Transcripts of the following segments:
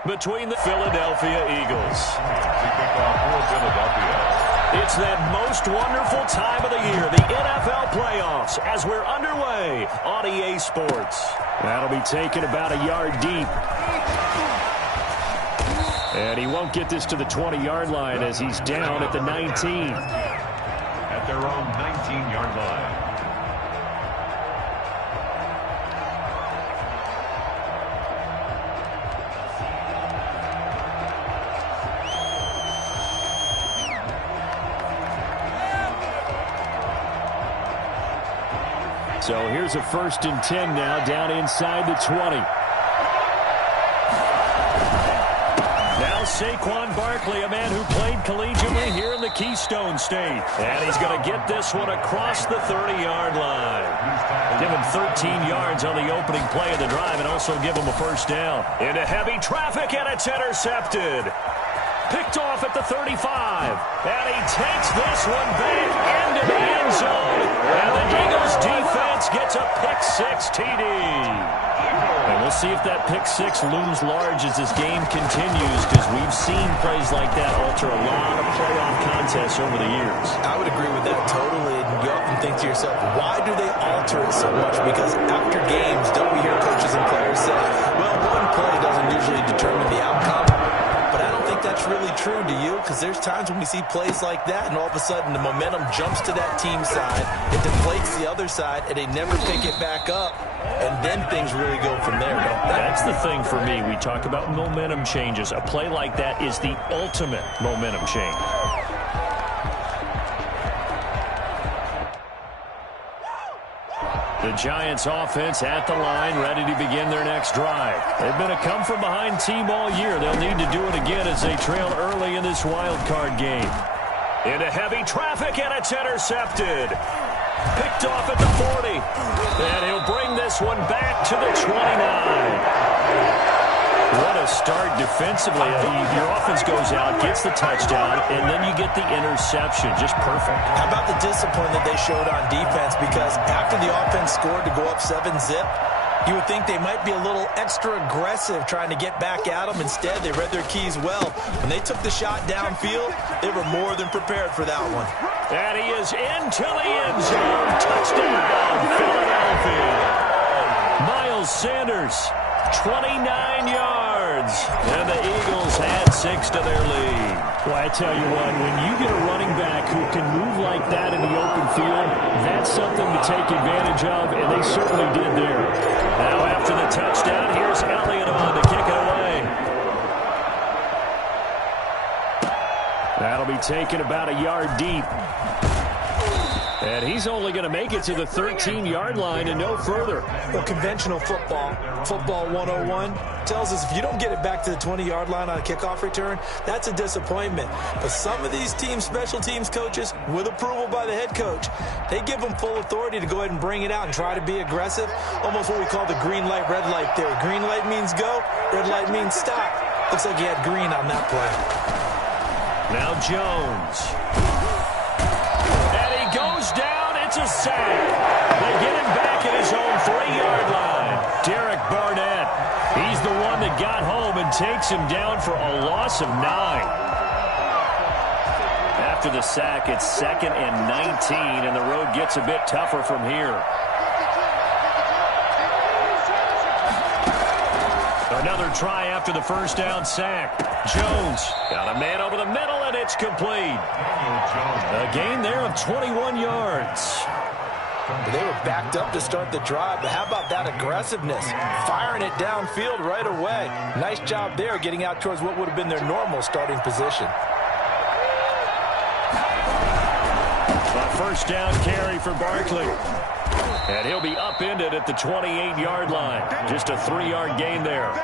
between the Philadelphia Eagles. It's that most wonderful time of the year, the NFL playoffs, as we're underway on EA Sports. That'll be taken about a yard deep. And he won't get this to the 20-yard line as he's down at the 19. At their own 19-yard line. So here's a 1st and 10 now, down inside the 20. Now Saquon Barkley, a man who played collegiately here in the Keystone State. And he's going to get this one across the 30-yard line. Give him 13 yards on the opening play of the drive and also give him a 1st down. Into heavy traffic, and it's intercepted. Picked off at the 35. And he takes this one back into the end zone. And the Eagles defense gets a pick-6 TD. And we'll see if that pick-6 looms large as this game continues, because we've seen plays like that alter a lot of playoff contests over the years. I would agree with that totally. And you often think to yourself, why do they alter it so much? Because after games, don't we hear coaches and players say, well, one play doesn't usually determine the outcome. But I don't think that's really true, do you? Because there's times when we see plays like that, and all of a sudden the momentum jumps to that team side, it deflates the other side, and they never pick it back up, and then things really go from there, don't they? That's the thing for me. We talk about momentum changes. A play like that is the ultimate momentum change. The Giants offense at the line, ready to begin their next drive. They've been a come-from-behind team all year. They'll need to do it again as they trail early in this wild card game. Into heavy traffic, and it's intercepted. Picked off at the 40. And he'll bring this one back to the 29. What a start defensively. Your offense goes out, gets the touchdown, and then you get the interception. Just perfect. How about the discipline that they showed on defense? Because after the offense scored to go up 7-zip, you would think they might be a little extra aggressive trying to get back at them. Instead, they read their keys well. When they took the shot downfield, they were more than prepared for that one. And he is into the end zone. Touchdown, Philadelphia. Miles Sanders, 29 yards. And the Eagles add 6 to their lead. Well, I tell you what, when you get a running back who can move like that in the open field, that's something to take advantage of, and they certainly did there. Now after the touchdown, here's Elliott on to kick it away. That'll be taken about a yard deep. And he's only going to make it to the 13-yard line and no further. Well, conventional football 101, tells us if you don't get it back to the 20-yard line on a kickoff return, that's a disappointment. But some of these special teams coaches, with approval by the head coach, they give them full authority to go ahead and bring it out and try to be aggressive. Almost what we call the green light, red light theory. Green light means go, red light means stop. Looks like he had green on that play. Now Jones. Down, it's a sack. They get him back at his own 3-yard line. Derek Barnett, he's the one that got home and takes him down for a loss of 9. After the sack, it's 2nd and 19, and the road gets a bit tougher from here. Another try after the 1st down sack. Jones got a man over the middle, and it's complete. A gain there of 21 yards. They were backed up to start the drive, but how about that aggressiveness? Firing it downfield right away. Nice job there getting out towards what would have been their normal starting position. A 1st down carry for Barkley. And he'll be upended at the 28-yard line. Just a 3-yard gain there.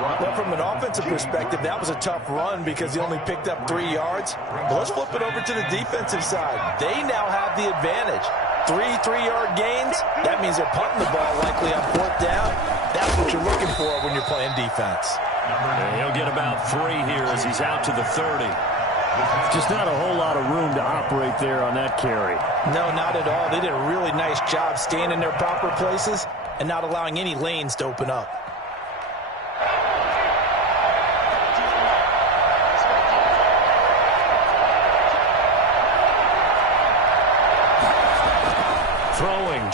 Well, from an offensive perspective, that was a tough run because he only picked up 3 yards. But let's flip it over to the defensive side. They now have the advantage. 3-3-yard gains, that means they're punting the ball likely on 4th down. That's what you're looking for when you're playing defense. And he'll get about 3 here as he's out to the 30. Just not a whole lot of room to operate there on that carry. No, not at all. They did a really nice job staying in their proper places and not allowing any lanes to open up.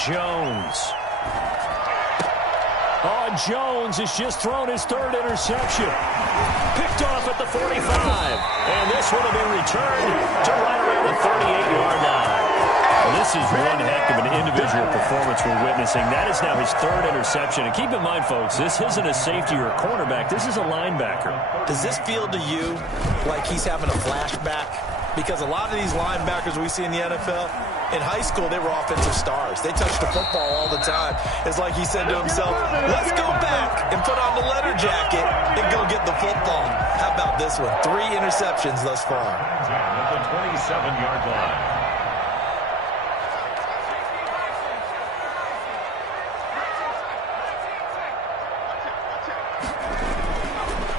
Jones. Oh, Jones has just thrown his third interception. Picked off at the 45. And this one will be returned to right around the 38-yard line. Well, this is one heck of an individual performance we're witnessing. That is now his third interception. And keep in mind, folks, this isn't a safety or a cornerback. This is a linebacker. Does this feel to you like he's having a flashback? Because a lot of these linebackers we see in the NFL, in high school, they were offensive stars. They touched the football all the time. It's like he said to himself, let's go back and put on the leather jacket and go get the football. How about this one? 3 interceptions thus far. At the 27-yard line.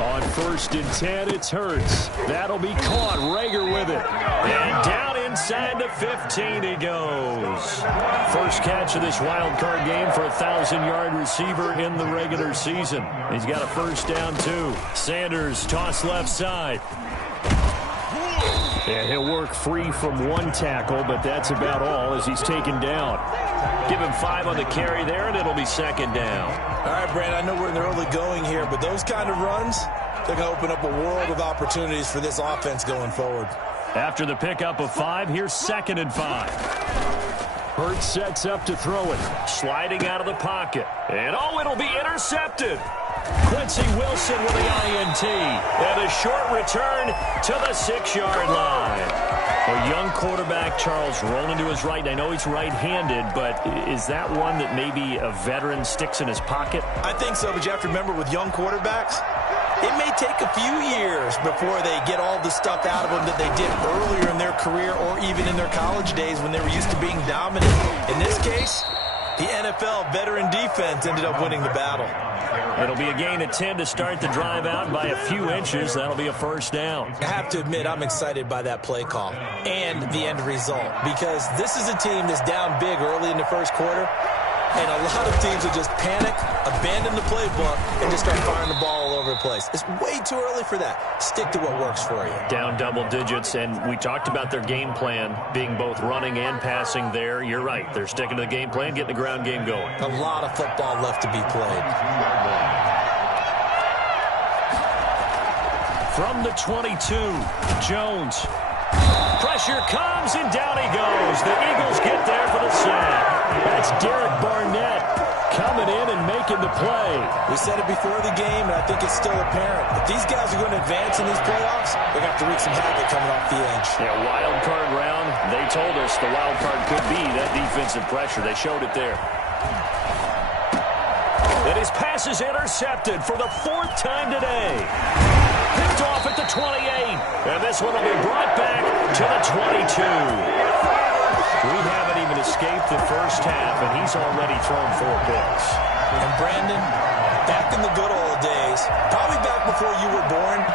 On 1st and 10, it's Hurts. That'll be caught. Rager with it. And down inside the 15 he goes. First catch of this wild card game for a 1,000-yard receiver in the regular season. He's got a first down, too. Sanders toss left side. And he'll work free from one tackle, but that's about all as he's taken down. Give him 5 on the carry there, and it'll be second down. All right, Brand, I know we're in the early going here, but those kind of runs, they're going to open up a world of opportunities for this offense going forward. After the pickup of 5, here's 2nd and 5. Hurts sets up to throw it. Sliding out of the pocket. And, oh, it'll be intercepted. Quincy Wilson with the INT. And a short return to the 6-yard line. A young quarterback, Charles, rolling to his right. And I know he's right-handed, but is that one that maybe a veteran sticks in his pocket? I think so, but you have to remember with young quarterbacks, it may take a few years before they get all the stuff out of them that they did earlier in their career or even in their college days when they were used to being dominant. In this case, the NFL veteran defense ended up winning the battle. It'll be a gain of 10 to start the drive out by a few inches. That'll be a first down. I have to admit, I'm excited by that play call and the end result because this is a team that's down big early in the first quarter, and a lot of teams will just panic, abandon the playbook, and just start firing the ball all over the place. It's way too early for that. Stick to what works for you. Down double digits, and we talked about their game plan being both running and passing there. You're right. They're sticking to the game plan, getting the ground game going. A lot of football left to be played. From the 22, Jones. Pressure comes, and down he goes. The Eagles get there for the sack. That's Derek Barnett coming in and making the play. We said it before the game, and I think it's still apparent. If these guys are going to advance in these playoffs, they're going to have to wreak some havoc coming off the edge. Yeah, wild card round. They told us the wild card could be that defensive pressure. They showed it there. And his pass is intercepted for the 4th time today. Picked off at the 28. And this one will be brought back to the 22. We haven't even escaped the first half, and he's already thrown 4 picks. And Brandon, back in the good old days, probably back before you were born,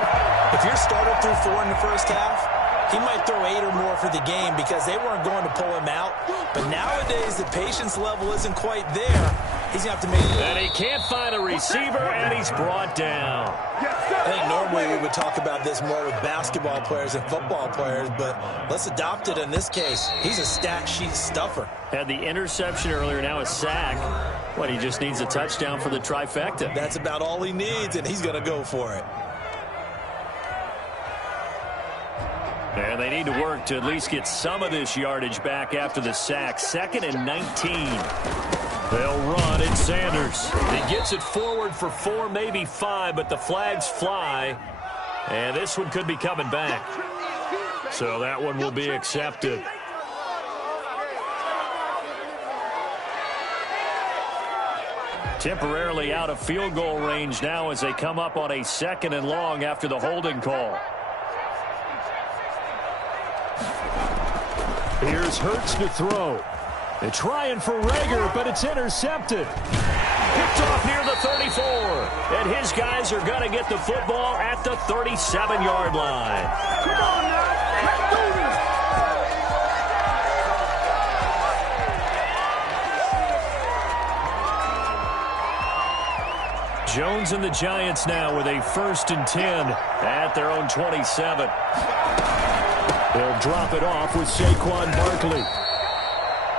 if your starter threw 4 in the first half, he might throw 8 or more for the game because they weren't going to pull him out. But nowadays, the patience level isn't quite there. He's going to have to make it. And he can't find a receiver, and he's brought down. I think normally we would talk about this more with basketball players and football players, but let's adopt it in this case. He's a stat sheet stuffer. Had the interception earlier, now a sack. What, he just needs a touchdown for the trifecta. That's about all he needs, and he's going to go for it. And they need to work to at least get some of this yardage back after the sack. 2nd and 19. They'll run. It's Sanders. He gets it forward for 4, maybe 5, but the flags fly. And this one could be coming back. So that one will be accepted. Temporarily out of field goal range now as they come up on a 2nd and long after the holding call. Here's Hurts to throw. They're trying for Rager, but it's intercepted. Picked off near the 34. And his guys are going to get the football at the 37-yard line. Come on now. Let's do this. Jones and the Giants now with a 1st and 10 at their own 27. They'll drop it off with Saquon Barkley.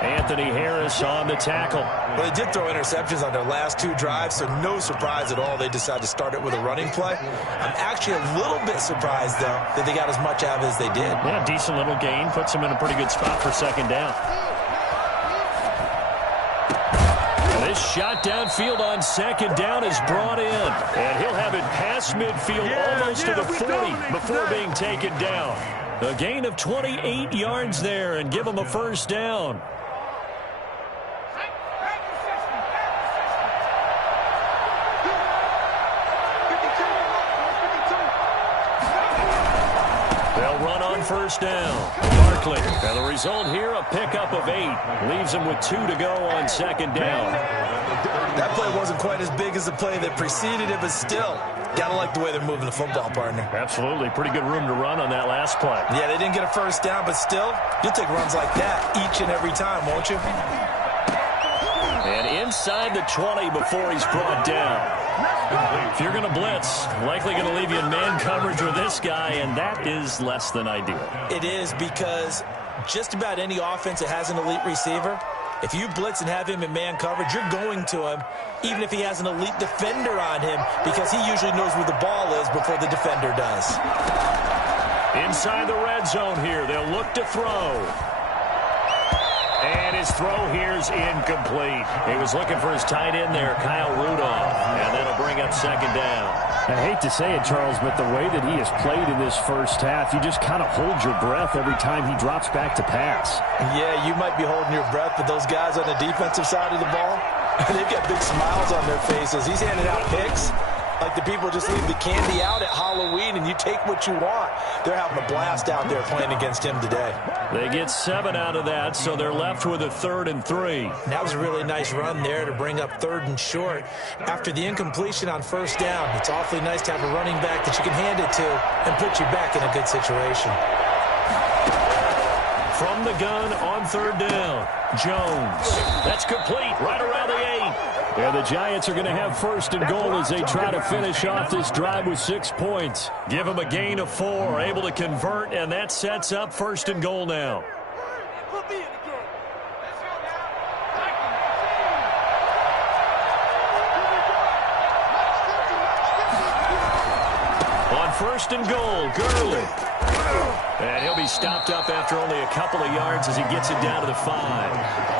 Anthony Harris on the tackle. Well, they did throw interceptions on their last 2 drives, so no surprise at all they decided to start it with a running play. I'm actually a little bit surprised, though, that they got as much out of it as they did. Yeah, decent little gain. Puts them in a pretty good spot for second down. And this shot downfield on second down is brought in. And he'll have it past midfield almost to the 40 before being taken down. A gain of 28 yards there and give them a first down. They'll run on first down. Barkley. And the result here, a pickup of 8. Leaves them with 2 to go on second down. That play wasn't quite as big as the play that preceded it, but still, gotta like the way they're moving the football, partner. Absolutely. Pretty good room to run on that last play. Yeah, they didn't get a first down, but still, you'll take runs like that each and every time, won't you? And inside the 20 before he's brought down. If you're going to blitz, likely going to leave you in man coverage with this guy, and that is less than ideal. It is, because just about any offense that has an elite receiver, if you blitz and have him in man coverage, you're going to him, even if he has an elite defender on him, because he usually knows where the ball is before the defender does. Inside the red zone here, they'll look to throw. And his throw here's incomplete. He was looking for his tight end there, Kyle Rudolph. And that'll bring up second down. I hate to say it, Charles, but the way that he has played in this first half, you just kind of hold your breath every time he drops back to pass. Yeah, you might be holding your breath, but those guys on the defensive side of the ball, they've got big smiles on their faces. He's handing out picks like the people just leave the candy out at Halloween and you take what you want. They're having a blast out there playing against him today. They get 7 out of that, so they're left with a 3rd and 3. That was a really nice run there to bring up 3rd and short. After the incompletion on first down, it's awfully nice to have a running back that you can hand it to and put you back in a good situation. From the gun on 3rd down, Jones. That's complete right around the 8. Yeah, the Giants are going to have 1st and goal as they try to finish off this drive with 6 points. Give them a gain of 4, able to convert, and that sets up 1st and goal now. On 1st and goal, Gurley. And he'll be stopped up after only a couple of yards as he gets it down to the 5.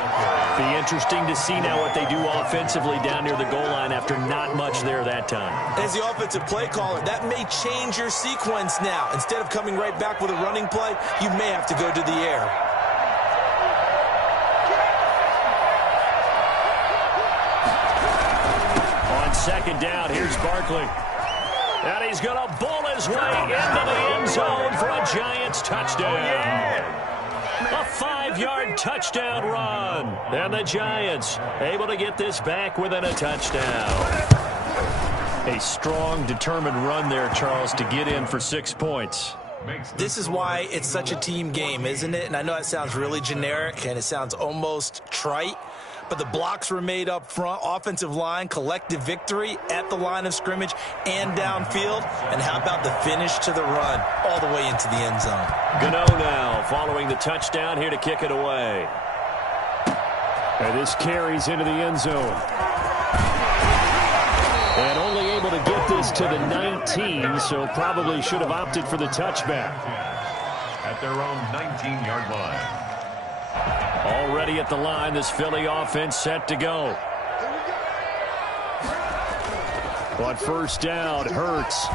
Be interesting to see now what they do offensively down near the goal line after not much there that time. As the offensive play caller, that may change your sequence now. Instead of coming right back with a running play, you may have to go to the air. On second down, here's Barkley. And he's going to bull his way into the end zone for a Giants touchdown. A 5-yard touchdown run. And the Giants able to get this back within a touchdown. A strong, determined run there, Charles, to get in for 6 points. This is why it's such a team game, isn't it? And I know that sounds really generic and it sounds almost trite, but the blocks were made up front, offensive line, collective victory at the line of scrimmage and downfield. And how about the finish to the run all the way into the end zone? Gano now following the touchdown here to kick it away. And this carries into the end zone. And only able to get this to the 19, so probably should have opted for the touchback. At their own 19-yard line. Already at the line, this Philly offense set to go. On first down, Hurts.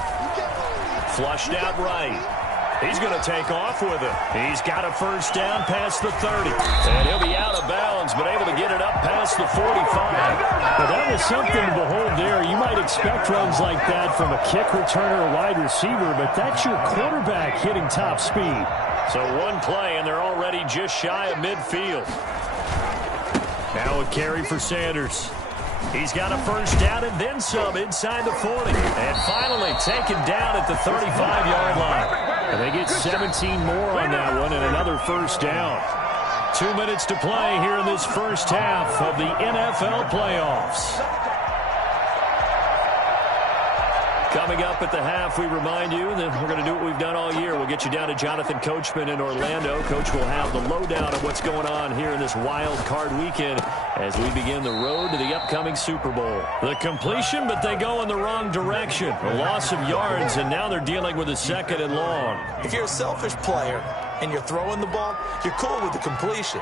Flushed out right. He's going to take off with it. He's got a first down past the 30. And he'll be out of bounds, but able to get it up past the 45. Well, that was something to behold there. You might expect runs like that from a kick returner or wide receiver, but that's your quarterback hitting top speed. So one play, and they're already just shy of midfield. Now a carry for Sanders. He's got a first down and then some inside the 40. And finally taken down at the 35-yard line. And they get 17 more on that one and another first down. 2 minutes to play here in this first half of the NFL playoffs. Coming up at the half, we remind you that we're going to do what we've done all year. We'll get you down to Jonathan Coachman in Orlando. Coach will have the lowdown of what's going on here in this wild card weekend as we begin the road to the upcoming Super Bowl. The completion, but they go in the wrong direction. A loss of yards, and now they're dealing with a 2nd and long. If you're a selfish player and you're throwing the ball, you're cool with the completion.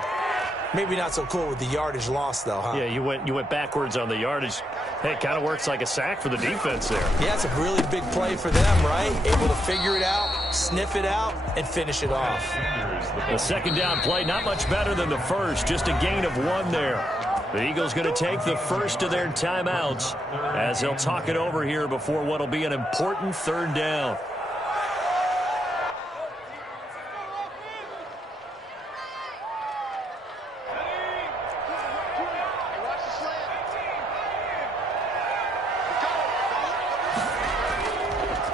Maybe not so cool with the yardage loss, though, huh? Yeah, you went backwards on the yardage. Hey, it kind of works like a sack for the defense there. Yeah, it's a really big play for them, right? Able to figure it out, sniff it out, and finish it off. The 2nd down play, not much better than the first, just a gain of 1 there. The Eagles going to take the first of their timeouts as they'll talk it over here before what will be an important 3rd down.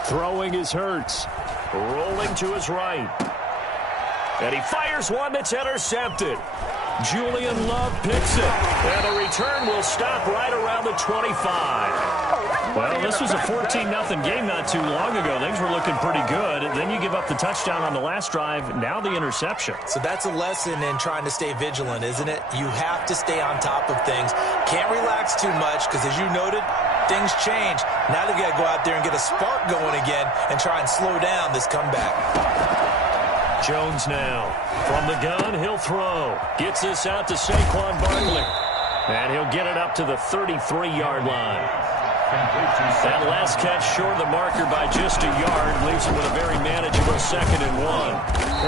Throwing is Hurts. Rolling to his right. And he fires one that's intercepted. Julian Love picks it. And the return will stop right around the 25. Well, this was a 14-0 game not too long ago. Things were looking pretty good. Then you give up the touchdown on the last drive. Now the interception. So that's a lesson in trying to stay vigilant, isn't it? You have to stay on top of things. Can't relax too much because, as you noted, things change. Now they've got to go out there and get a spark going again and try and slow down this comeback. Jones now. From the gun, he'll throw. Gets this out to Saquon Barkley. And he'll get it up to the 33-yard line. That last catch short of the marker by just a yard leaves him with a very manageable 2nd and 1.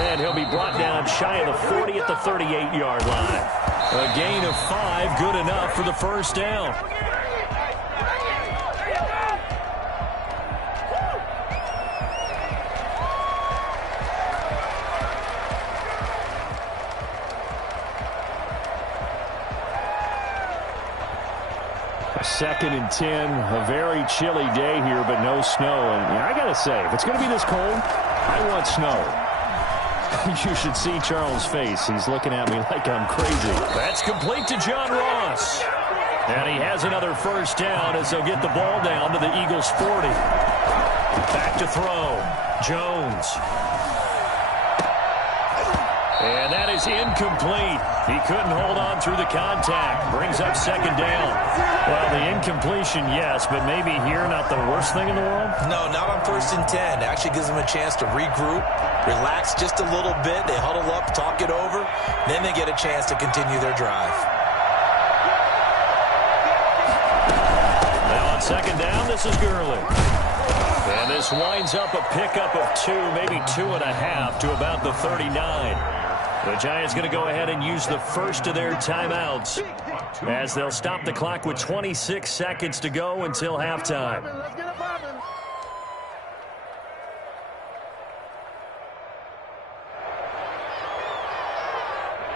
And he'll be brought down shy of the 40 at the 38-yard line. A gain of 5, good enough for the 1st down. Second and 10, a very chilly day here, but no snow. And I got to say, if it's going to be this cold, I want snow. You should see Charles' face. He's looking at me like I'm crazy. That's complete to John Ross. And he has another 1st down as they'll get the ball down to the Eagles' 40. Back to throw. Jones. And that is incomplete. He couldn't hold on through the contact. Brings up 2nd down. Well, the incompletion, yes, but maybe here not the worst thing in the world? No, not on 1st and 10. It actually gives them a chance to regroup, relax just a little bit. They huddle up, talk it over. Then they get a chance to continue their drive. Now on 2nd down, this is Gurley. And this winds up a pickup of 2, maybe 2.5 to about the 39. The Giants going to go ahead and use the first of their timeouts as they'll stop the clock with 26 seconds to go until halftime.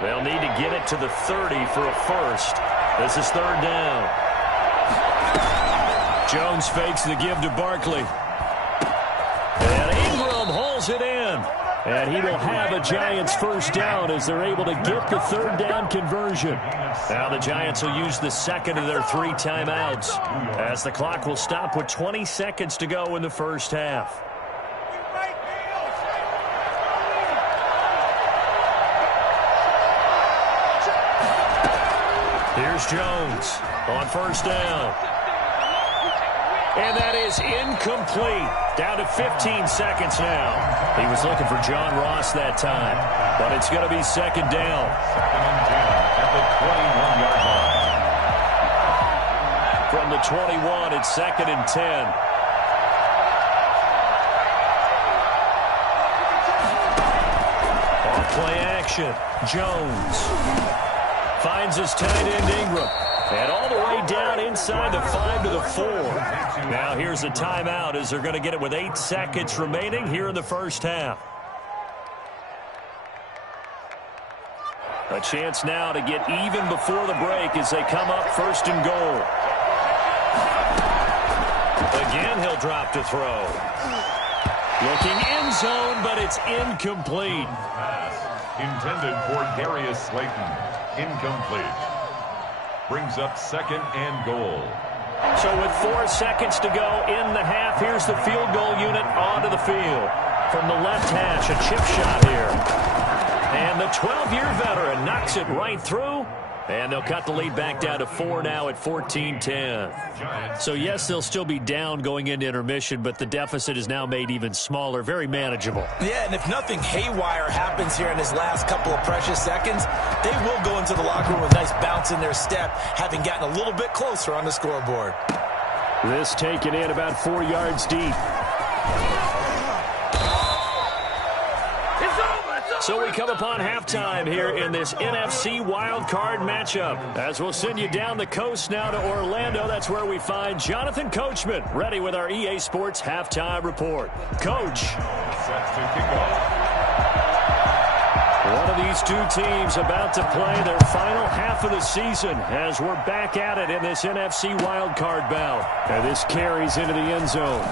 They'll need to get it to the 30 for a first. This is 3rd down. Jones fakes the give to Barkley. And Ingram hauls it in. And he will have a Giants 1st down as they're able to get the 3rd down conversion. Now the Giants will use the 2nd of their 3 timeouts as the clock will stop with 20 seconds to go in the 1st half. Here's Jones on 1st down. And that is incomplete. Down to 15 seconds now. He was looking for John Ross that time. But it's going to be 2nd down. 2nd and 10 at the 21-yard line. From the 21, it's 2nd and 10. Off play action. Jones finds his tight end Ingram. And all the way down inside the 5 to the 4. Now here's a timeout as they're going to get it with 8 seconds remaining here in the 1st half. A chance now to get even before the break as they come up 1st and goal. Again, he'll drop to throw. Looking end zone, but it's incomplete. Intended for Darius Slayton. Incomplete. Brings up 2nd and goal. So with 4 seconds to go in the half, here's the field goal unit onto the field. From the left hash, a chip shot here. And the 12-year veteran knocks it right through. And they'll cut the lead back down to 4 now at 14-10. So, yes, they'll still be down going into intermission, but the deficit is now made even smaller, very manageable. Yeah, and if nothing haywire happens here in his last couple of precious seconds, they will go into the locker room with a nice bounce in their step, having gotten a little bit closer on the scoreboard. This taken in about 4 yards deep. So we come upon halftime here in this NFC wildcard matchup. As we'll send you down the coast now to Orlando, that's where we find Jonathan Coachman, ready with our EA Sports halftime report. Coach. Set to kick off. One of these two teams about to play their final half of the season as we're back at it in this NFC wildcard bout. And this carries into the end zone.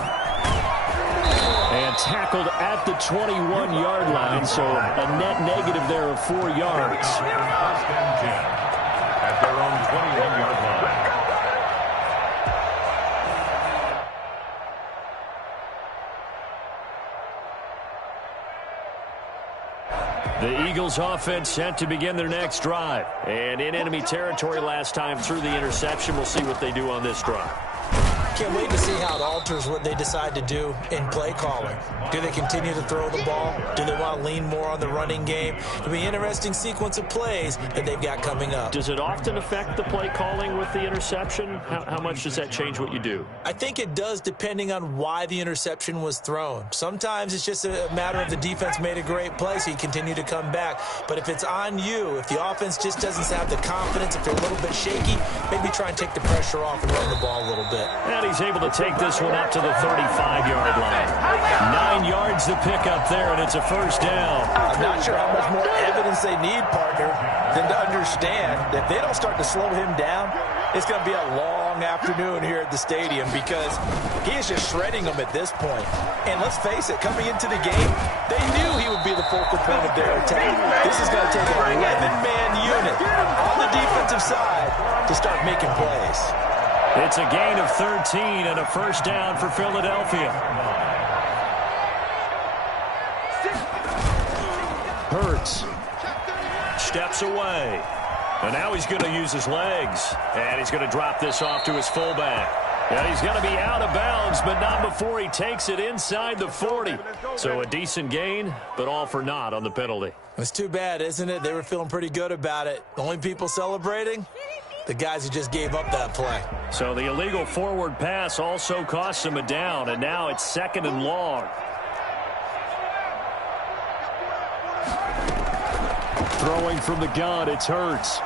And tackled at the 21-yard line, so a net negative there of 4 yards. First and 10 at their own 21-yard line. The Eagles offense set to begin their next drive. And in enemy territory last time through the interception. We'll see what they do on this drive. Can't wait to see how it alters what they decide to do in play calling. Do they continue to throw the ball? Do they want to lean more on the running game? It'll be an interesting sequence of plays that they've got coming up. Does it often affect the play calling with the interception? How much does that change what you do? I think it does, depending on why the interception was thrown. Sometimes it's just a matter of the defense made a great play, so you continue to come back. But if it's on you, if the offense just doesn't have the confidence, if they're a little bit shaky, maybe try and take the pressure off and run the ball a little bit. And he's able to take this one up to the 35-yard line. 9 yards to pick up there, and it's a first down. I'm not sure how much more evidence they need, partner, than to understand that if they don't start to slow him down, it's going to be a long afternoon here at the stadium because he is just shredding them at this point. And let's face it, coming into the game, they knew he would be the focal point of their attack. This is going to take an 11-man unit on the defensive side to start making plays. It's a gain of 13 and a first down for Philadelphia. Hurts. Steps away. And now he's going to use his legs. And he's going to drop this off to his fullback. And he's going to be out of bounds, but not before he takes it inside the 40. So a decent gain, but all for naught on the penalty. It's too bad, isn't it? They were feeling pretty good about it. The only people celebrating? The guys who just gave up that play. So the illegal forward pass also cost him a down, and now it's 2nd and long. Throwing from the gun, it's Hurts.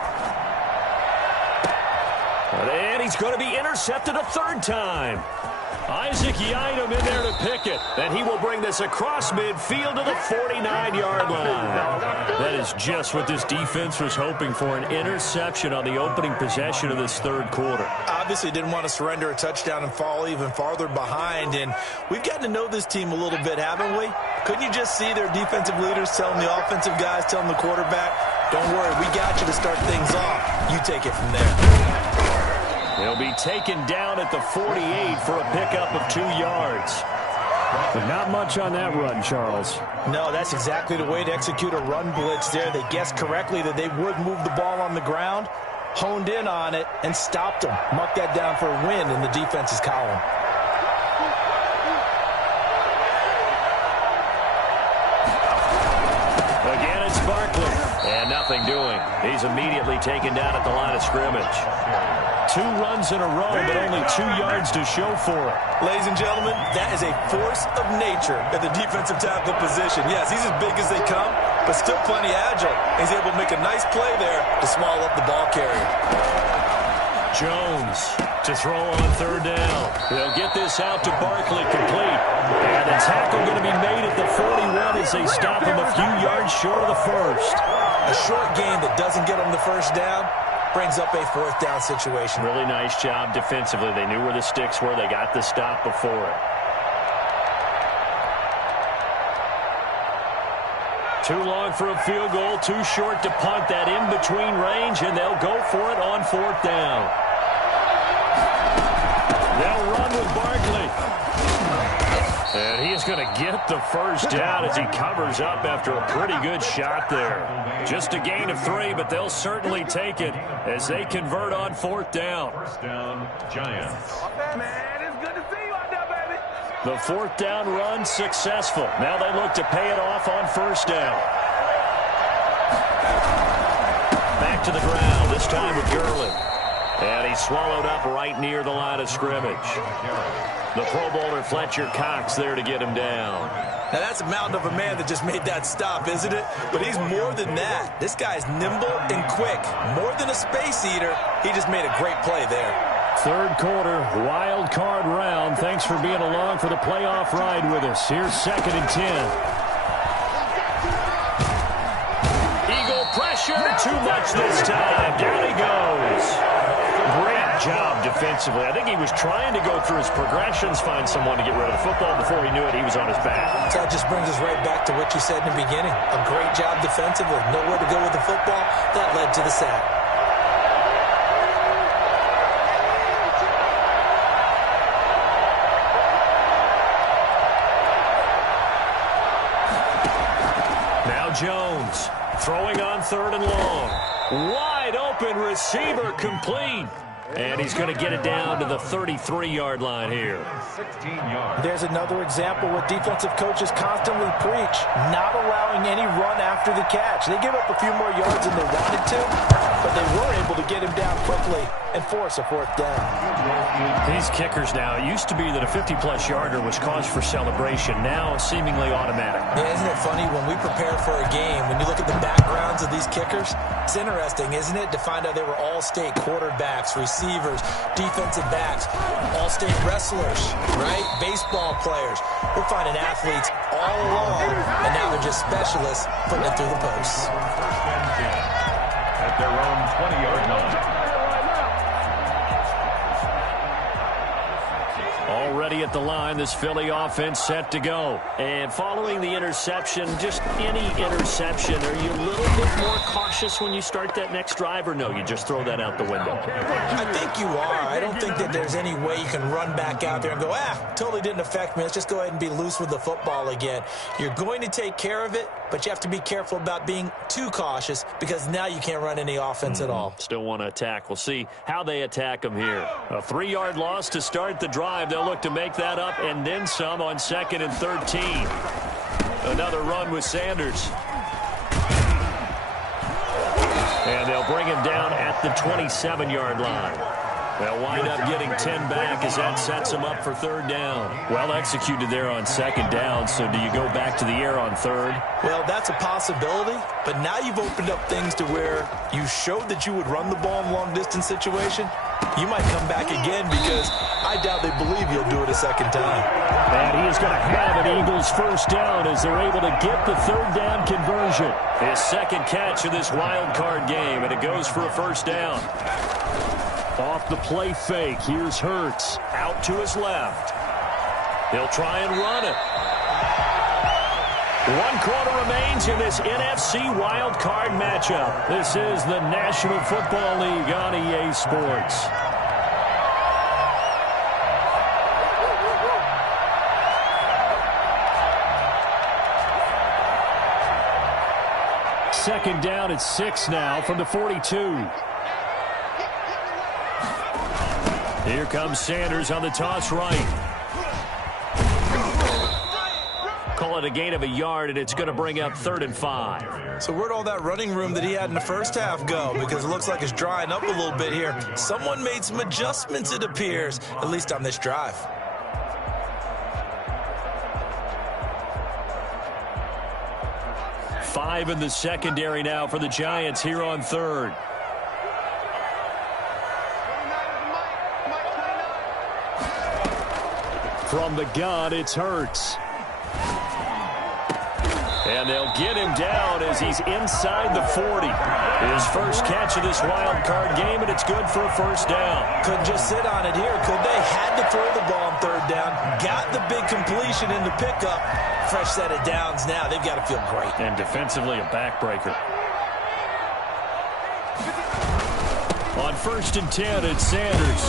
And he's going to be intercepted a 3rd time. Isaac Yiadom in there to pick it. And he will bring this across midfield to the 49-yard line. That is just what this defense was hoping for, an interception on the opening possession of this 3rd quarter. Obviously didn't want to surrender a touchdown and fall even farther behind. And we've gotten to know this team a little bit, haven't we? Couldn't you just see their defensive leaders telling the offensive guys, telling the quarterback, don't worry, we got you to start things off. You take it from there. He'll be taken down at the 48 for a pickup of 2 yards. But not much on that run, Charles. No, that's exactly the way to execute a run blitz there. They guessed correctly that they would move the ball on the ground, honed in on it, and stopped them. Mark that down for a win in the defense's column. Again, it's Barkley. And nothing doing. He's immediately taken down at the line of scrimmage. 2 runs in a row, but only 2 yards to show for it. Ladies and gentlemen, that is a force of nature at the defensive tackle position. Yes, he's as big as they come, but still plenty agile. He's able to make a nice play there to small up the ball carrier. Jones to throw on 3rd down. They'll get this out to Barkley complete. And the tackle going to be made at the 41 as they stop him a few yards short of the 1st. A short gain that doesn't get him the 1st down brings up a 4th down situation. Really nice job defensively. They knew where the sticks were. They got the stop before it. Too long for a field goal, too short to punt that in-between range, and they'll go for it on 4th down. They'll run with Barkley. And he's going to get the first down as he covers up after a pretty good shot there. Just a gain of 3, but they'll certainly take it as they convert on 4th down. First down, Giants. Man, it's good to see you out there, baby. The 4th down run successful. Now they look to pay it off on 1st down. Back to the ground, this time with Gurley. And he's swallowed up right near the line of scrimmage. The Pro Bowler Fletcher Cox there to get him down. Now that's a mountain of a man that just made that stop, isn't it? But he's more than that. This guy's nimble and quick. More than a space eater, he just made a great play there. 3rd quarter, wild card round. Thanks for being along for the playoff ride with us. Here's 2nd and 10. Eagle pressure, too much this time. Down he goes. Great job defensively. I think he was trying to go through his progressions, find someone to get rid of the football. Before he knew it, he was on his back. So that just brings us right back to what you said in the beginning. A great job defensively. Nowhere to go with the football. That led to the sack. Now Jones throwing on 3rd and long. Wide open receiver complete. And he's going to get it down to the 33-yard line here. 16 yards. There's another example what defensive coaches constantly preach, not allowing any run after the catch. They give up a few more yards than they wanted to, but they were able to get him down quickly and force a 4th down. These kickers now, it used to be that a 50-plus yarder was cause for celebration. Now seemingly automatic. Yeah, isn't it funny when we prepare for a game, when you look at the backgrounds of these kickers, it's interesting, isn't it, to find out they were all-state quarterbacks, receivers, defensive backs, all-state wrestlers, right? Baseball players. We're finding athletes all along, and now they're just specialists putting it through the posts. At their own 20-yard line. Already at the line, this Philly offense set to go. And following the interception, just any interception, are you a little bit more cautious when you start that next drive, or no, you just throw that out the window? I think you are. I don't think that there's any way you can run back out there and go, totally didn't affect me. Let's just go ahead and be loose with the football again. You're going to take care of it, but you have to be careful about being too cautious because now you can't run any offense at all. Still want to attack. We'll see how they attack them here. A 3-yard loss to start the drive. They'll look to make that up and then some on 2nd and 13. Another run with Sanders. And they'll bring him down at the 27-yard line. They'll wind up getting 10 back as that sets them up for 3rd down. Well executed there on 2nd down, so do you go back to the air on 3rd? Well, that's a possibility, but now you've opened up things to where you showed that you would run the ball in long-distance situation. You might come back again because I doubt they believe you'll do it a 2nd time. And he is going to have an Eagles 1st down as they're able to get the 3rd down conversion. His 2nd catch of this wild card game, and it goes for a 1st down. Off the play fake, here's Hurts. Out to his left. He'll try and run it. 1 quarter remains in this NFC wild card matchup. This is the National Football League on EA Sports. Second down at 6 now from the 42. Here comes Sanders on the toss right. Call it a gain of a yard, and it's going to bring up 3rd and 5. So where'd all that running room that he had in the first half go? Because it looks like it's drying up a little bit here. Someone made some adjustments, it appears, at least on this drive. Five in the secondary now for the Giants here on 3rd. From the gun, it's Hurts. And they'll get him down as he's inside the 40. His first catch of this wild card game, and it's good for a 1st down. Couldn't just sit on it here, could they? Had to throw the ball on 3rd down. Got the big completion in the pickup. Fresh set of downs now. They've got to feel great. And defensively, a backbreaker. On 1st and 10, it's Sanders.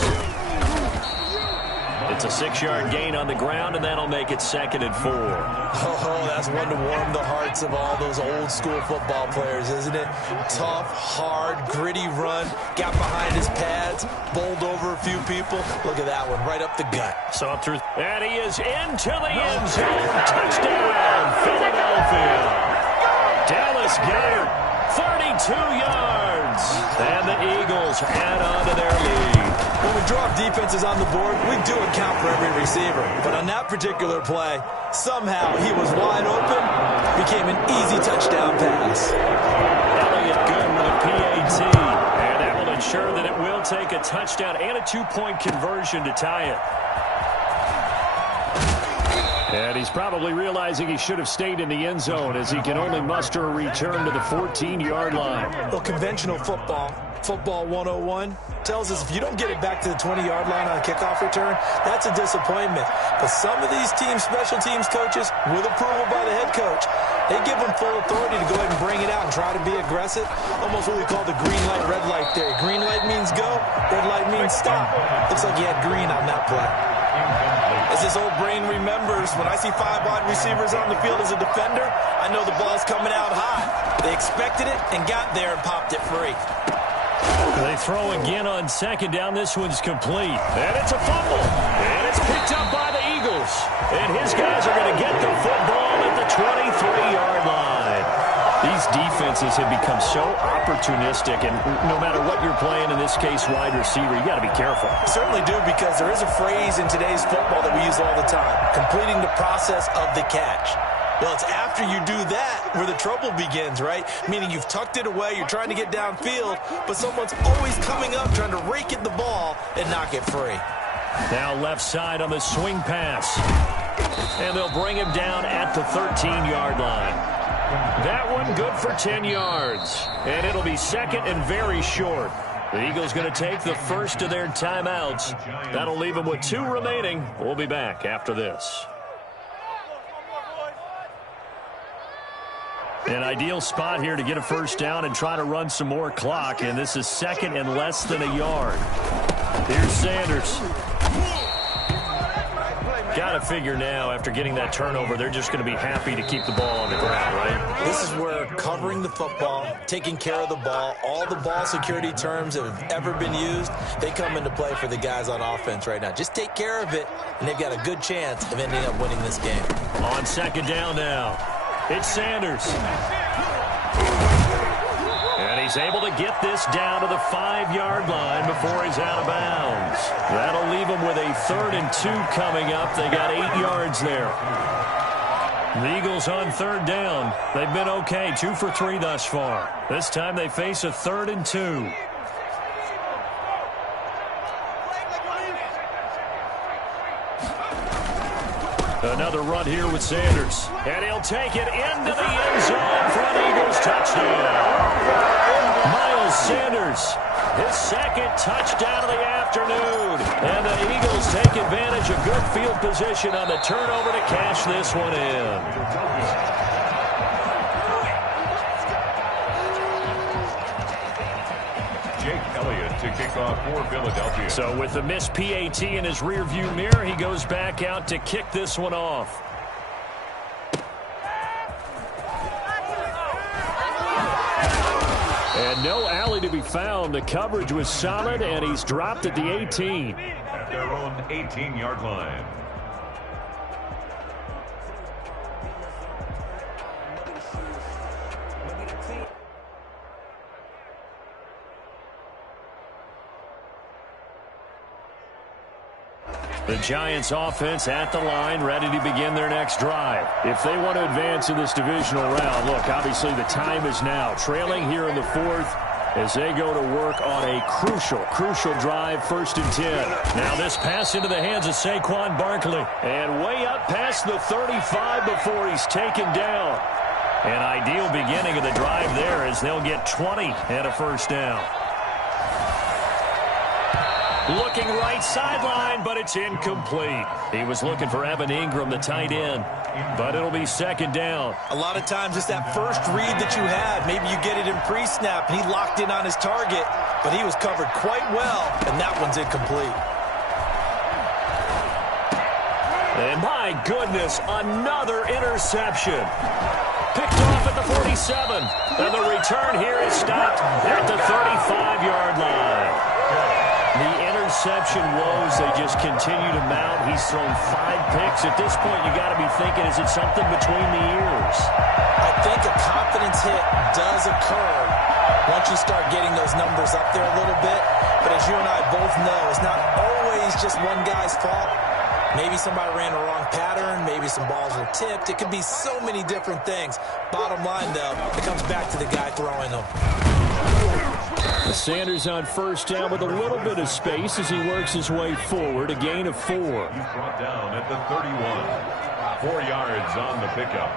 It's a 6-yard gain on the ground, and that'll make it 2nd and 4. Oh, that's one to warm the hearts of all those old-school football players, isn't it? Tough, hard, gritty run, got behind his pads, bowled over a few people. Look at that one, right up the gut. Saw through, and he is into the end zone. Touchdown, Philadelphia. Dallas Goedert, 32 yards. And the Eagles add on to their lead. When we drop defenses on the board, we do account for every receiver. But on that particular play, somehow he was wide open, became an easy touchdown pass. Elliott good with a PAT. And that will ensure that it will take a touchdown and a 2-point conversion to tie it. And he's probably realizing he should have stayed in the end zone as he can only muster a return to the 14-yard line. Well, conventional football 101, tells us if you don't get it back to the 20-yard line on a kickoff return, that's a disappointment. But some of these teams, special teams coaches, with approval by the head coach, they give them full authority to go ahead and bring it out and try to be aggressive. Almost what we call the green light, red light theory. Green light means go, red light means stop. Looks like he had green on that play. As this old brain remembers, when I see 5 wide receivers on the field as a defender, I know the ball's coming out hot. They expected it and got there and popped it free. They throw again on 2nd down. This one's complete. And it's a fumble. And it's picked up by the Eagles. And his guys are going to get the football at the 23-yard line. These defenses have become so opportunistic, and no matter what you're playing, in this case wide receiver, you got to be careful. Certainly do, because there is a phrase in today's football that we use all the time, completing the process of the catch. Well, it's after you do that where the trouble begins, right? Meaning you've tucked it away, you're trying to get downfield, but someone's always coming up trying to rake at the ball and knock it free. Now left side on the swing pass. And they'll bring him down at the 13-yard line. That one good for 10 yards. And it'll be 2nd and very short. The Eagles going to take the first of their timeouts. That'll leave them with 2 remaining. We'll be back after this. An ideal spot here to get a first down and try to run some more clock. And this is 2nd and less than a yard. Here's Sanders. Got to figure now, after getting that turnover, they're just going to be happy to keep the ball on the ground, right? This is where covering the football, taking care of the ball, all the ball security terms that have ever been used, they come into play for the guys on offense right now. Just take care of it, and they've got a good chance of ending up winning this game. On 2nd down now, it's Sanders. And he's able to get this down to the 5-yard line before he's out of bounds. That'll leave him with a 3rd and 2 coming up. They got 8 yards there. The Eagles on 3rd down. They've been okay, 2 for 3 thus far. This time they face a 3rd and 2. Another run here with Sanders. And he'll take it into the end zone for an Eagles touchdown. Miles Sanders, his 2nd touchdown of the afternoon. And the Eagles take advantage of good field position on the turnover to cash this one in. To kick off for Philadelphia. So with the missed PAT in his rearview mirror, he goes back out to kick this one off. And no alley to be found. The coverage was solid, and he's dropped at the 18. At their own 18-yard line. The Giants offense at the line, ready to begin their next drive. If they want to advance in this divisional round, look, obviously the time is now. Trailing here in the 4th as they go to work on a crucial drive, 1st and 10. Now this pass into the hands of Saquon Barkley. And way up past the 35 before he's taken down. An ideal beginning of the drive there as they'll get 20 and a first down. Looking right sideline, but it's incomplete. He was looking for Evan Ingram, the tight end, but it'll be 2nd down. A lot of times it's that first read that you had. Maybe you get it in pre-snap, and he locked in on his target, but he was covered quite well, and that one's incomplete. And my goodness, another interception. Picked off at the 47. And the return here is stopped at the 35-yard line. The interception woes, they just continue to mount. He's thrown 5 picks. At this point, you got to be thinking, is it something between the ears? I think a confidence hit does occur once you start getting those numbers up there a little bit. But as you and I both know, it's not always just one guy's fault. Maybe somebody ran a wrong pattern. Maybe some balls were tipped. It could be so many different things. Bottom line, though, it comes back to the guy throwing them. Sanders on first down with a little bit of space as he works his way forward. A gain of 4. He's brought down at the 31. 4 yards on the pickup.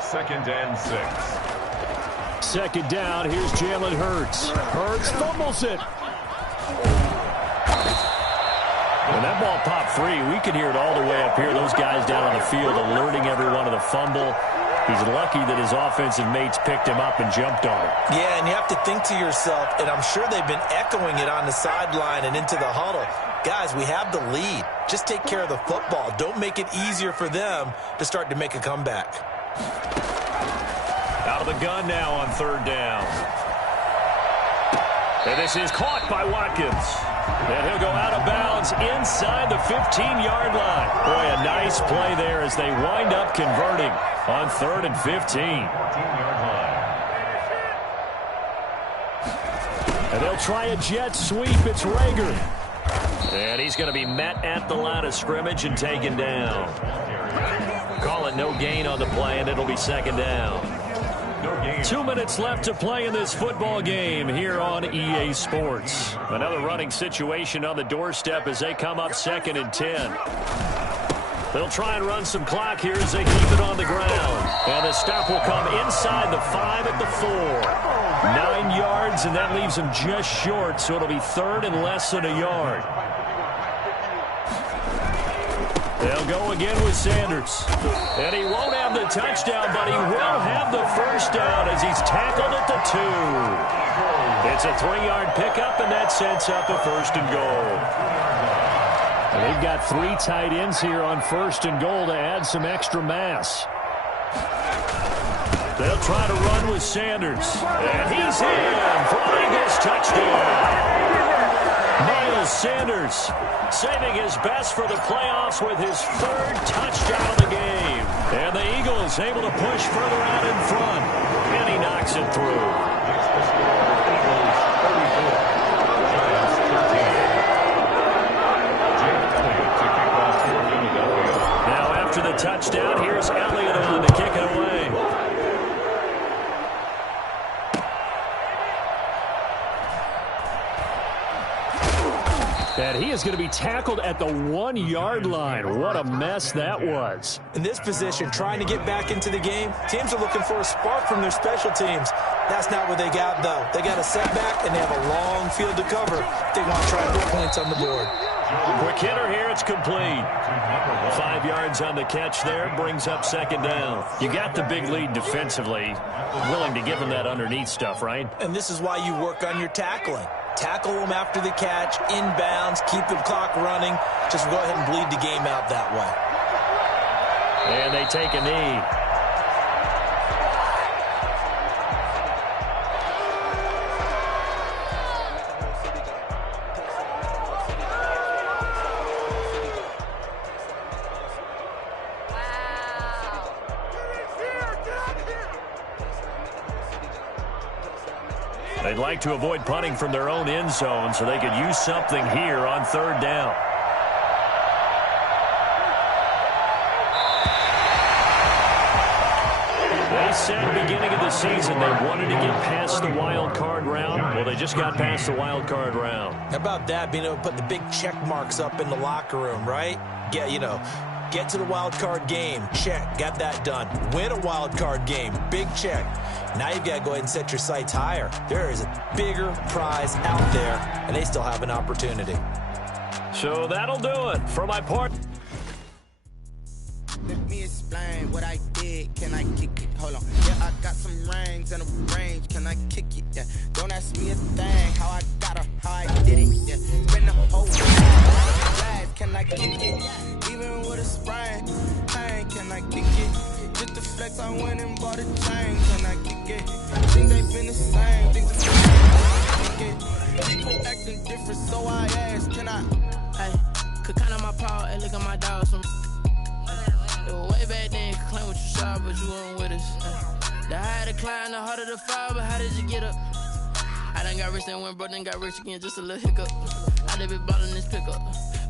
2nd and 6. Second down, here's Jalen Hurts. Hurts fumbles it. When that ball popped free, we could hear it all the way up here. Those guys down on the field alerting everyone of the fumble. He's lucky that his offensive mates picked him up and jumped on it. Yeah, and you have to think to yourself, and I'm sure they've been echoing it on the sideline and into the huddle. Guys, we have the lead. Just take care of the football. Don't make it easier for them to start to make a comeback. Out of the gun now on 3rd down. And this is caught by Watkins. And he'll go out of bounds inside the 15-yard line. Boy, a nice play there as they wind up converting on 3rd and 15. 14-yard line. And they'll try a jet sweep. It's Rager. And he's going to be met at the line of scrimmage and taken down. Call it no gain on the play, and it'll be 2nd down. 2 minutes left to play in this football game here on EA Sports. Another running situation on the doorstep as they come up 2nd and 10. They'll try and run some clock here as they keep it on the ground. And the stop will come inside the 5 at the 4. 9 yards, and that leaves them just short, so it'll be 3rd and less than a yard. They'll go again with Sanders. And he won't have the touchdown, but he will have the first down as he's tackled at the 2. It's a 3-yard pickup, and that sets up a 1st and goal. And they've got 3 tight ends here on 1st and goal to add some extra mass. They'll try to run with Sanders. And he's in for an Eagles touchdown. Miles Sanders saving his best for the playoffs with his 3rd touchdown of the game. And the Eagles able to push further out in front. And he knocks it through. Now after the touchdown, here's Elliott on to kick it away. And he is going to be tackled at the 1-yard line. What a mess that was. In this position, trying to get back into the game, teams are looking for a spark from their special teams. That's not what they got, though. They got a setback, and they have a long field to cover if they want to try and put points on the board. Quick hitter here, it's complete. 5 yards on the catch there, brings up 2nd down. You got the big lead defensively. Willing to give him that underneath stuff, right? And this is why you work on your tackling. Tackle them after the catch, inbounds, keep the clock running. Just go ahead and bleed the game out that way. And they take a knee. They'd like to avoid punting from their own end zone so they could use something here on 3rd down. They said beginning of the season they wanted to get past the wild card round. Well, they just got past the wild card round. How about that, being able to put the big check marks up in the locker room, right? Get to the wild card game. Check. Got that done. Win a wild card game. Big check. Now you've got to go ahead and set your sights higher. There is a bigger prize out there, and they still have an opportunity. So that'll do it for my part. Let me explain what I did. Can I kick it? Hold on. Yeah, I got some rings and a range. Can I kick it? Yeah. Don't ask me a thing. How I got her, how I did it. Yeah. Spend the whole time. Can I kick it? Even with with a sprain. Pain, can I kick it? Just the flex, I went and bought a chain. Can I kick it? Things ain't been the same. Things the same. Kick it. People acting different, so I asked, can I? Hey, could count on my power, hey, look at my dogs from. Way back then, could claim what you saw, but you weren't with us. The higher the climb, the harder the fall, but how did you get up? I done got rich, then went broke, then got rich again, just a little hiccup. I done been ballin' this pickup.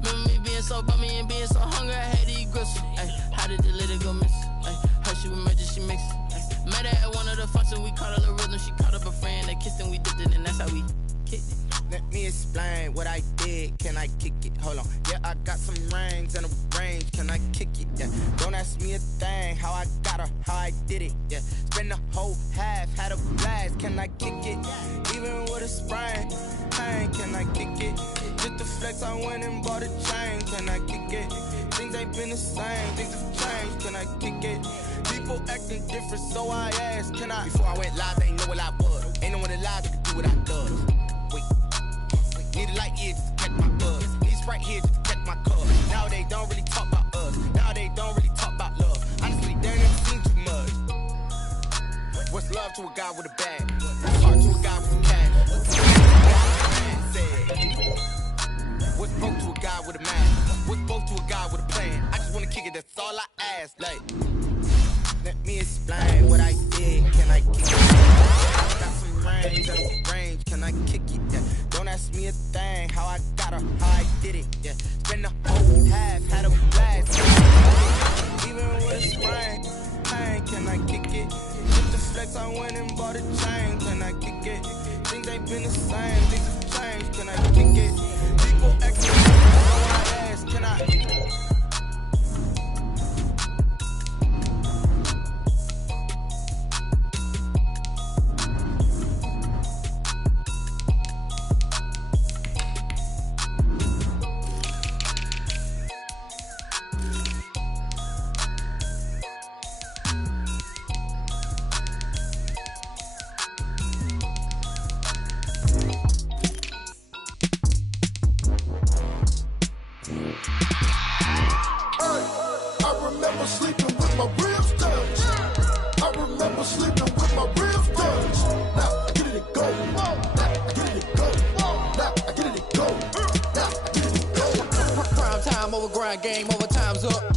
Remember me being so bummy and being so hungry, I had to eat gristle. Ay, how did the little go miss? Ay, how she was magic, she mixed. Met her at one of the functions, we caught a little rhythm. She caught up a friend, they kissed and we dipped it, and that's how we kicked it. Let me explain what I did. Can I kick it? Hold on. Yeah, I got some rings and a range. Can I kick it? Yeah. Don't ask me a thing. How I got her, how I did it. Yeah. Spend the whole half, had a blast. Can I kick it? Even with a sprain. Pain, can I kick it? Just the flex, I went and bought a chain. Can I kick it? Things ain't been the same. Things have changed. Can I kick it? People acting different, so I asked, can I? Before I went live, they ain't know what I was. Ain't no one alive that could do what I does. Wait. Need a light here just to catch my buzz. Need Sprite here just to catch my cup. Now they don't really talk about us. Now they don't really talk about love. Honestly, they ain't never seen too much. What's love to a guy with a bag? What's heart to a guy with some cash? What's broke to a guy with a man? What's both to a guy with a plan? I just wanna kick it, that's all I ask. Like, let me explain what I did. Can I kick it? I got some range and a range. Can I kick it? Yeah. Don't ask me a thing. How I got her, how I did it. Yeah. Spend the whole half, had a blast. Even with a sprain, pain. Can I kick it? With the flex, I went and bought a chain. Can I kick it? Things ain't been the same. Things have changed. Can I kick it? People acting, so I ask, can I? Game over, time's up.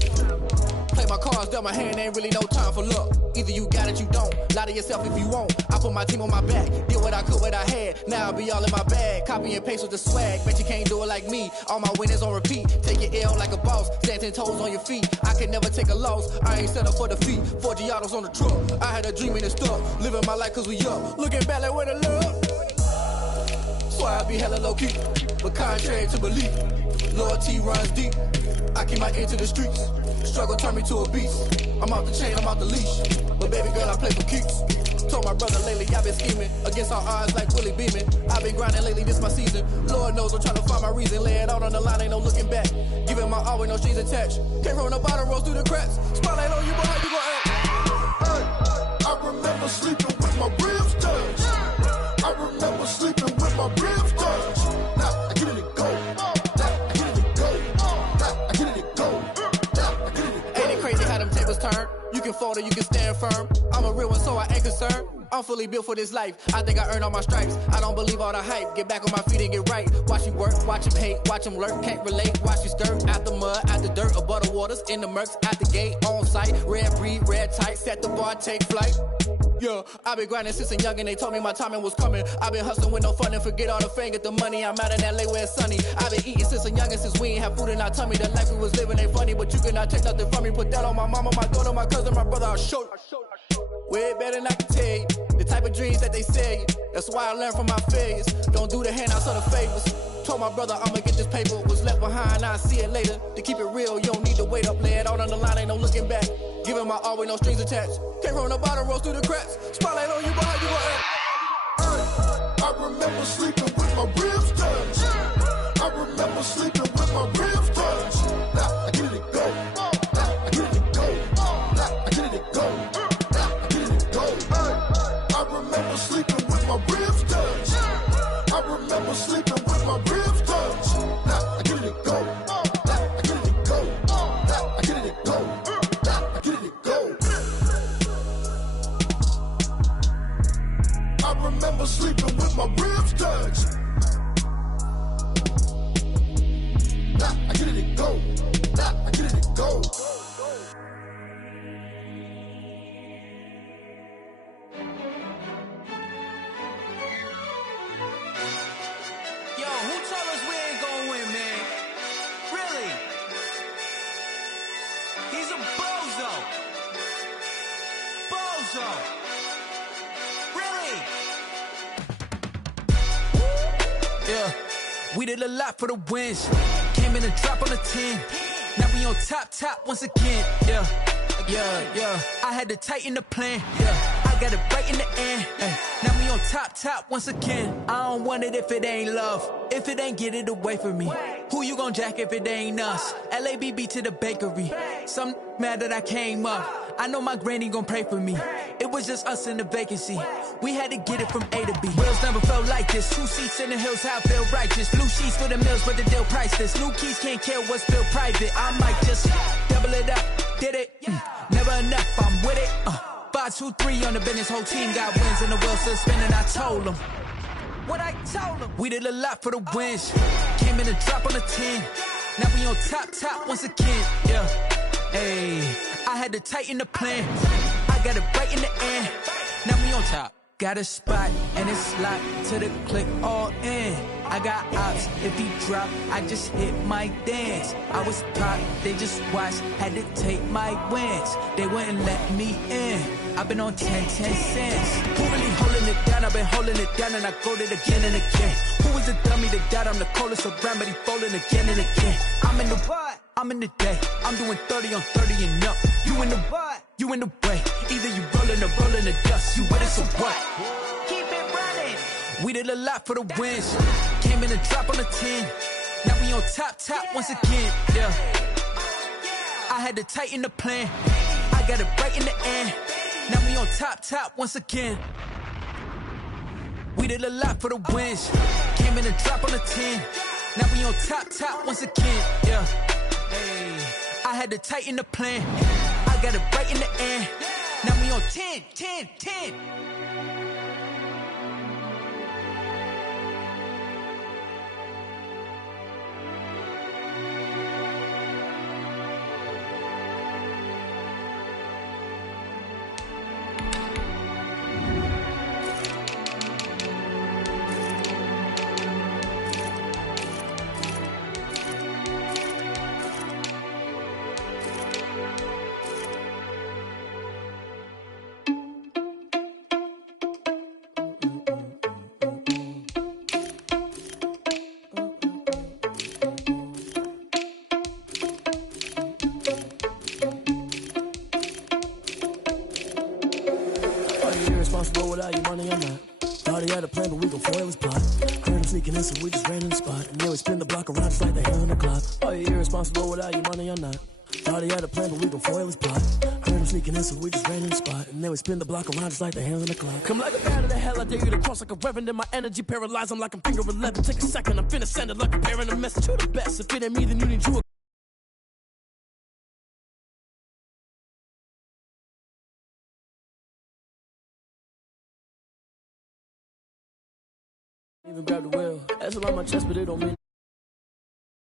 Play my cards, dealt my hand, ain't really no time for luck. Either you got it, you don't. Lie to yourself if you won't. I put my team on my back, did what I could, what I had. Now I'll be all in my bag. Copy and paste with the swag. Bet you can't do it like me. All my winners on repeat. Take your L like a boss. Stand 10 toes on your feet. I can never take a loss. I ain't set up for defeat. 4 Giottos on the truck. I had a dream and it's stuck. Living my life cause we up. Looking back like where the love. Swear I be hella low key. But contrary to belief, loyalty runs deep. I keep my ear to the streets. Struggle turned me to a beast. I'm off the chain, I'm off the leash. But baby girl, I play for keeps. Told my brother lately, I've been scheming. Against all odds like Willie Beeman. I've been grinding lately, this my season. Lord knows I'm trying to find my reason. Lay it out on the line, ain't no looking back. Giving my all with no strings attached. Came from the bottom, rose through the cracks. Spotlight on you, boy, how you gon' act? Hey, I remember sleeping with my ribs touched. I remember sleeping with my ribs touched. Now I get it and go. Turn. You can fold or you can stand firm. I'm a real one, so I ain't concerned. I'm fully built for this life. I think I earned all my stripes. I don't believe all the hype. Get back on my feet and get right. Watch you work, watch him hate, watch him lurk. Can't relate, watch you skirt. Out the mud, out the dirt, above the waters, in the murks, out the gate, on site. Red breed, red tight, set the bar, take flight. Yeah, I've been grinding since a young and they told me my timing was coming. I've been hustling with no fun and forget all the fame, get the money. I'm out in LA where it's sunny. I've been eating since a young and since we ain't have food in our tummy. The life we was living ain't funny, but you cannot take nothing from me. Put that on my mama, my daughter, my cousin, my brother, I'll show you. Way better than I can tell you. The type of dreams that they sell you. That's why I learned from my failures. Don't do the handouts or the favors. Told my brother I'ma get this paper. Was left behind, I'll see it later. To keep it real, you don't need to wait up. Lay it out on the line, ain't no looking back. Giving my all with no strings attached. Came from the bottom, rose through the cracks. Spotlight on you, boy, how you gon' act? I remember sleeping with my ribs touched. I remember sleeping with my ribs touched. Now I get it and go. Now I get it and go. Now I get it and go. Now I get it and go. I remember sleeping with my ribs touched. I remember sleeping with my ribs touched. Now I get it and go. Now I get it and go. Now I get it and go. remember sleeping with my ribs touched. Nah, I get it go. Nah, I get it go. Yo, who told us we ain't gonna win, man? Really? He's a bozo. Bozo. Really? Yeah, we did a lot for the wins. Came in and drop on the 10. Now we on top once again. Yeah. I had to tighten the plan. Yeah, I got it right in the end. Now we on top once again. I don't want it if it ain't love. If it ain't, get it away from me. Who you gon' jack if it ain't us? LABB to the bakery. Some mad that I came up. I know my granny gon' pray for me. It was just us in the vacancy. We had to get it from A to B. Wheels never felt like this. 2 seats in the hills, how I feel righteous. Blue sheets for the mills, but the deal priceless. New keys can't kill what's still private. I might just double it up. Did it? Never enough, I'm with it. 5, 2, 3 on the business. Whole team got wins and the wheels still spinning. I told them what I told them. We did a lot for the wins. Came in and drop on the 10. Now we on top once again. Yeah. Hey, I had to tighten the plan. I got it right in the end. Now we on top. Got a spot and it's locked to the click all in. I got ops, if he drop, I just hit my dance. I was taught, they just watched, had to take my wins. They wouldn't let me in. I've been on 10 cents. Who really holding it down? I've been holding it down and I go it again and again. Who was the dummy that died? I'm the coldest around, but he folding again and again. I'm in the what? I'm in the day. I'm doing 30 on 30 and up. You in the what? You in the way. Either you rolling or rolling the dust. You with it, so what? Keep it running. We did a lot for the wins. Came in and drop on the 10. Now we on top once again. Yeah. I had to tighten the plan. I got it right in the end. Now we on top once again. We did a lot for the wins. Came in and drop on the 10. Now we on top once again. Yeah. Hey, I had to tighten the plan. I got it right in the end. Now we on 10. Irresponsible without your money, I'm not. Thought he had a plan, but we gon' foil his plot. Heard him sneaking in, so we just ran in the spot. And yeah, we spin the block around just like the hair on the clock. Are you irresponsible without your money, I'm not. Thought he had a plan, but we gon' foil his plot. Heard him sneaking in, so we just ran in the spot. And then we spin the block around just like the hair on the clock. Come like a bat of the hell, I dare you to cross like a reverend. In my energy paralyzed, I'm like I'm finger 11. Take a second, I'm finna send it like a bearing a message to the best. If it ain't me, then you need you a even grab the wheel. That's all on my chest, but it don't mean